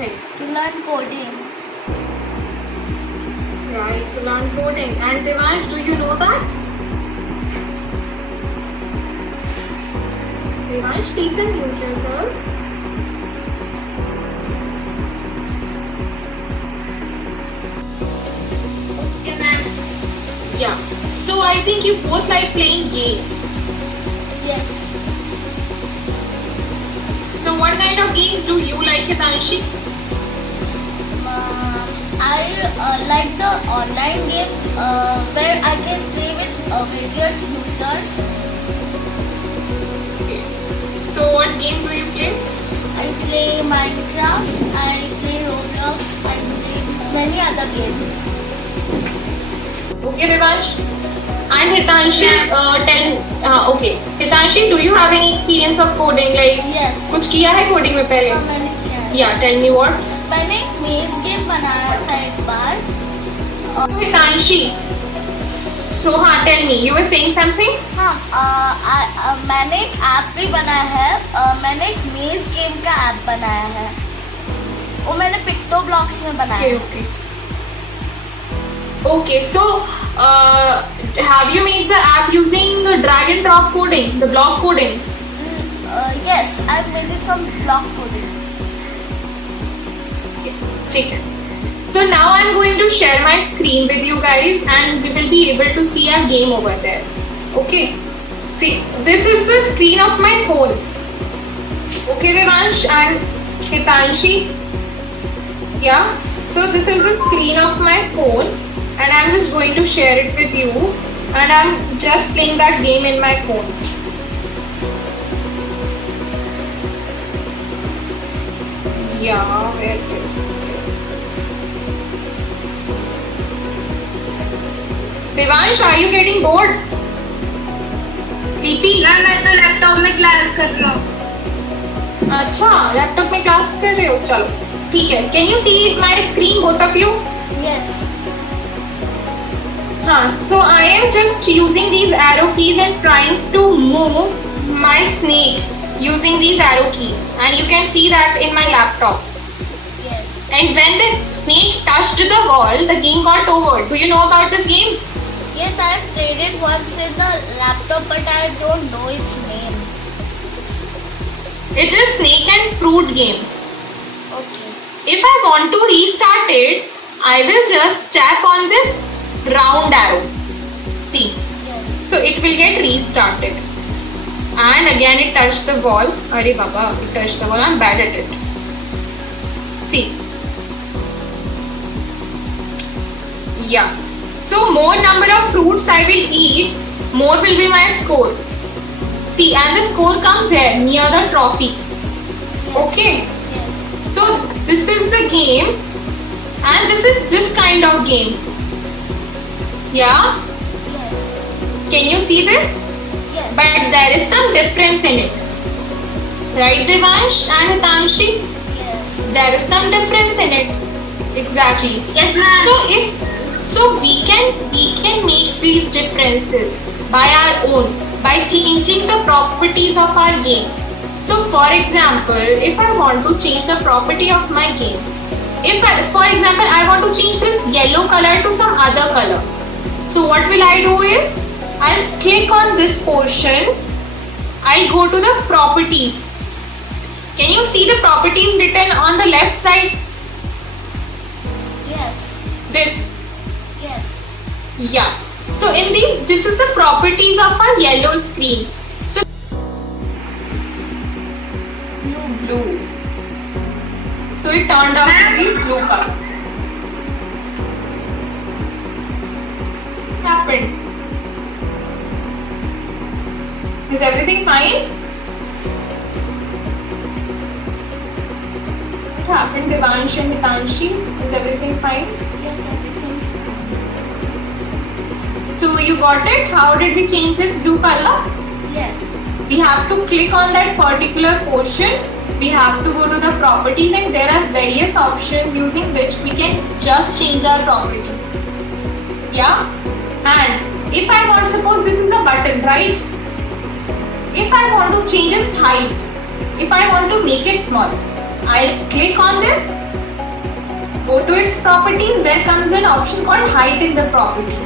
thing? To learn coding. Right, to learn coding. And Devansh, do you know that? Devansh, please unmute yourself. Okay, ma'am. Yeah. So I think you both like playing games. Yes. So what kind of games do you like, Hitanshi? I like the online games where I can play with various users. Okay. So what game do you play? I play Minecraft, I play Roblox, I play many other games. Okay, Devansh. And Hitanshi, okay. Hitanshi, do you have any experience of coding? Like, Yes. कुछ किया है coding में पहले? हाँ, मैंने किया है। Yeah, tell me what. मैंने एक मेज गेम बनाया था एक बार। So Hitanshi, so हाँ, tell me. You were saying something? हाँ, मैंने एक ऐप भी बनाया है। मैंने एक मेज गेम का ऐप बनाया है। वो मैंने पिक्टो ब्लॉक्स में बनाया Okay, okay. Okay, so have you made the app using drag and drop coding, the block coding? Yes, I made it from block coding. Okay, ठीक है. So now I'm going to share my screen with you guys, and we will be able to see our game over there. Okay. See, this is the screen of my phone. Okay, Devansh and Hitanshi. Yeah. So this is the screen of my phone, and I'm just going to share it with you, and I'm just playing that game in my phone. Yeah, where it is. Devansh, are you getting bored? Sleepy? मैं तो laptop में class कर रहा हूँ. अच्छा, laptop में class कर रहे हो? चलो, ठीक है. Can you see my screen, both of you? Yes. हाँ, so I am just using these arrow keys and trying to move my snake using these arrow keys, and you can see that in my laptop. Yes. And when the snake touched the wall, the game got over. Do you know about this game? Yes, I have played it once in the laptop, but I don't know its name. It is snake and fruit game. Okay. If I want to restart it, I will just tap on this round arrow. See, Yes. so it will get restarted. And again it touched the wall. Arey Baba, it touched the wall. I'm bad at it. See. Yeah. So more number of fruits I will eat, more will be my score. See, and the score comes here near the trophy. Yes. Okay. Yes. So this is the game, and this is this kind of game. Yeah? Yes. Can you see this? Yes. But there is some difference in it. Right, Devansh and Hitanshi? Yes. There is some difference in it. Exactly. Yes, ma'am. So we can make these differences by our own, by changing the properties of our game. So for example, if I want to change the property of my game, for example, I want to change this yellow color to some other color. So what will I do is, I'll click on this portion, I'll go to the properties. Can you see the properties written on the left side? Yes. This. Yes. Yeah. So in this is the properties of our yellow screen. So blue. So it turned out to be blue color. What happened? Is everything fine? What happened, Devansh and Hitanshi? Is everything fine? Yes, everything's fine. So you got it? How did we change this blue color? Yes. We have to click on that particular portion. We have to go to the properties, and there are various options using which we can just change our properties. Yeah? And if I want, suppose this is a button, right? If I want to change its height, if I want to make it small, I'll click on this go to its properties, there comes an option called height in the property.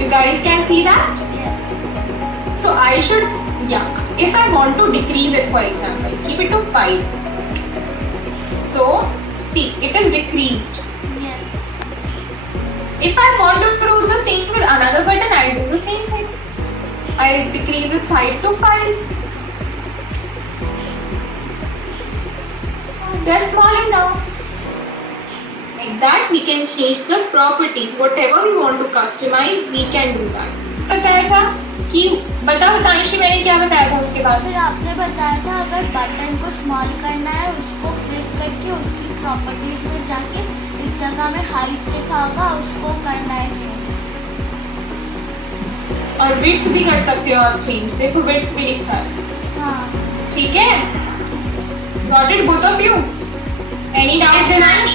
You guys can see that? Yes. So I should, if I want to decrease it, for example, keep it to 5. So, see, it is decreased. Yes. If I want to do the same with another button, I'll do the same thing. I'll decrease its height to 5. They're smaller now. Like that, we can change the properties. Whatever we want to customize, we can do that. बताया था कि बताओ तानिशी, मैंने क्या बताया था उसके बाद? फिर आपने बताया था अगर बटन को स्मॉल करना है उसको क्लिक करके उसकी प्रॉपर्टीज में जाके एक जगह में हाइट लिखा होगा उसको करना है चेंज। और विड्थ भी कर सकते हो आप चेंज। देखो विड्थ भी लिखा है। हाँ। ठीक है? Got it, both of you? Any doubt in that?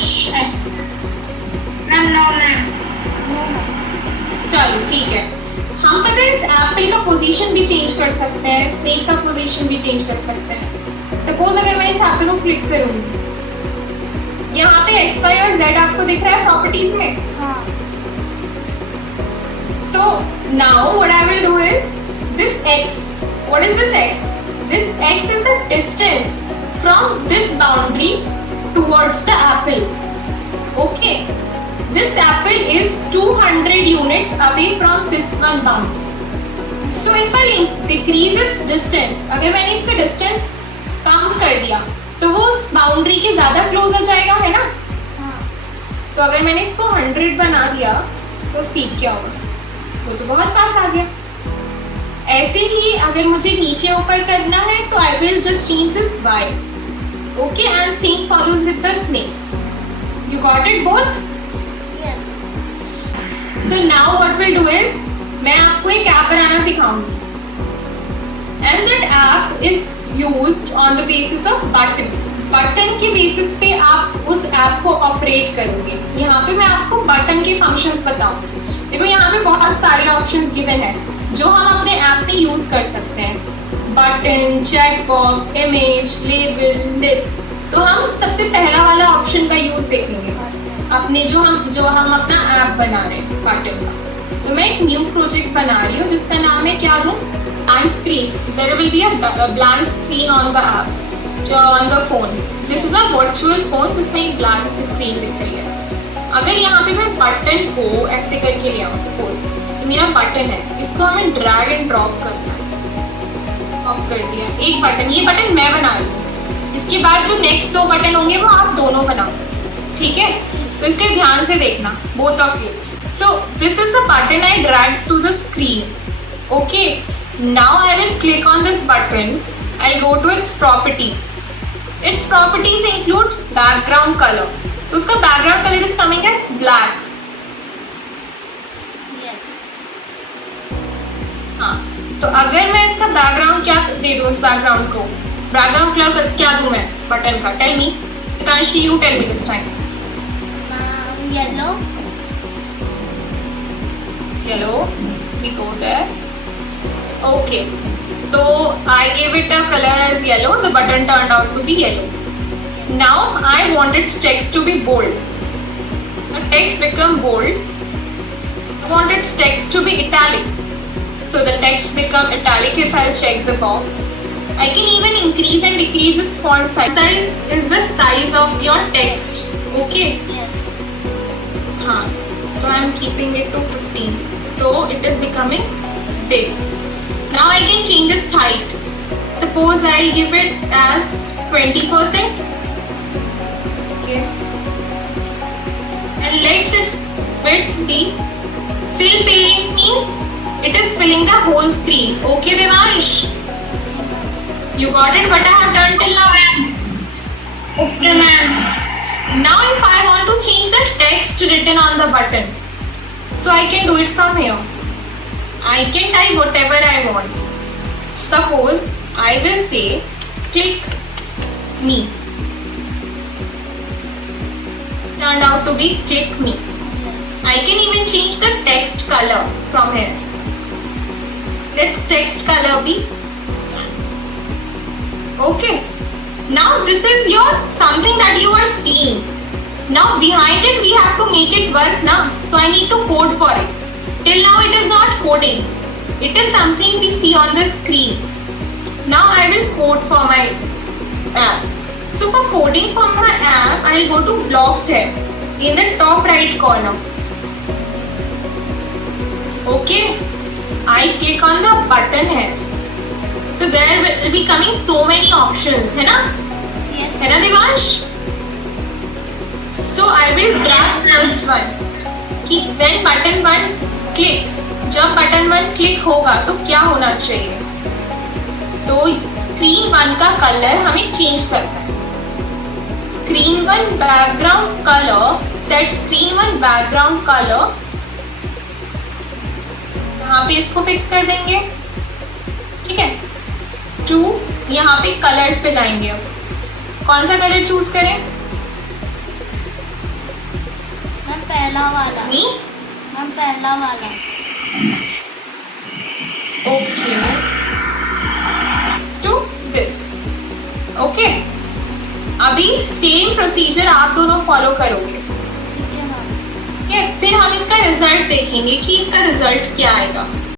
Ma'am no ma'am. चलो ठीक है। हम पता है इस एप्पल का पोजीशन भी चेंज कर सकते हैं, स्नेक का पोजीशन भी चेंज कर सकते हैं। सपोज अगर मैं इस एप्पल को क्लिक करूंगी, यहाँ पे एक्स वाई और जेड आपको दिख रहा है प्रॉपर्टीज में। हाँ। So now what I will do is this x. What is this x? This x is the distance from this boundary towards the apple. Okay. This apple is 200 units away from this one boundary. So if I decrease its distance, अगर मैंने इसका distance कम कर दिया, तो वो उस boundary के ज़्यादा close हो जाएगा, है ना? हाँ। तो अगर मैंने इसको 100 बना दिया, तो सीख क्या होगा? वो तो बहुत पास आ गया। ऐसे ही अगर मुझे नीचे ऊपर करना है, तो I will just change this y. Okay, and same follows with the snake. You got it both? Yes. So now what we'll do is, मैं आपको एक ऐप बनाना सिखाऊंगी। And that app is used on the basis of button. Button के basis पे आप उस app को ऑपरेट करोगे। यहाँ पे मैं आपको बटन के फंक्शंस बताऊंगी। देखो यहाँ पे बहुत सारे ऑप्शंस गिवन है जो हम अपने ऐप में यूज कर सकते हैं। Button, check box, image, label, list. तो हम सबसे पहला वाला ऑप्शन का यूज देखेंगे अपने जो हम अपना ऐप बना रहे हैं बटन का। तो मैं एक न्यू प्रोजेक्ट बना रही हूँ जिसका नाम है क्या दूँ? Blank screen. There will be a blank screen on the app, on the phone. This is a virtual phone जिसमें एक ब्लैंक स्क्रीन दिख रही है। अगर यहाँ पे मैं बटन को ऐसे करके ले आऊँ, सपोज ये मेरा बटन है, इसको हमें ड्रैग एंड ड्रॉप करना है। ऑफ कर दिया एक बटन, ये बटन मैं बना रही हूँ। इसके बाद जो नेक्स्ट 2 बटन होंगे वो आप दोनों बनाओ, ठीक है? तो इसलिए ध्यान से देखना, both of you. So this is the button I drag to the screen. Okay, now I will click on this button. I go to its properties. Its properties include background colour. तो उसका background colour is coming as black. Yes. हाँ, तो अगर मैं इसका background क्या दे दूँ, उस बैकग्राउंड को बैकग्राउंड कलर क्या दूँ मैं बटन का? Tell me Hitanshi, you tell me this time. Yellow. Yellow, we go there. Okay, so I gave it a color as yellow. The button turned out to be yellow. Now I want its text to be bold. The text become bold. I want its text to be italic. So the text become italic if I'll check the box. I can even increase and decrease its font size. Size is the size of your text. Okay. Yes. हाँ, तो I am keeping it to 15. So it is becoming big. Now I can change its height. Suppose I'll give it as 20%. Okay. And let its width be. Fill pairing means it is filling the whole screen. Okay, Devansh? You got it? What I have done till now? Okay ma'am. Now if I want to change the text written on the button, so I can do it from here. I can type whatever I want. Suppose I will say click me. Turned out to be click me. I can even change the text color from here. Let's text color be sun. Okay. Now this is your something that you are seeing. Now Now behind it we have to make it work now. So I need to code for it. Till now it is not coding. It is something we see on the screen. Now I will code for my app. So for coding for my app, I will go to blocks here in the top right corner. Okay. I click on the button here. So there will be coming so many options, है ना? Yes. है ना Divansh? So I will drag first one. कि when button 1 click, जब button 1 click होगा तो क्या होना चाहिए? तो screen 1 का color हमें change करना है. Screen 1 background color, set screen 1 background color. यहाँ पे इसको फिक्स कर देंगे. ठीक है. 2 यहाँ पे कलर्स पे जाएंगे. अब कौन सा कलर चूज करें? मैम पहला वाला. मी? मैम पहला वाला. ओके. To this. ओके. अभी सेम प्रोसीजर आप दोनों फॉलो करोगे. ठीक है मैम. ठीक है. फिर हम इसका रिजल्ट देखेंगे कि इसका रिजल्ट क्या आएगा.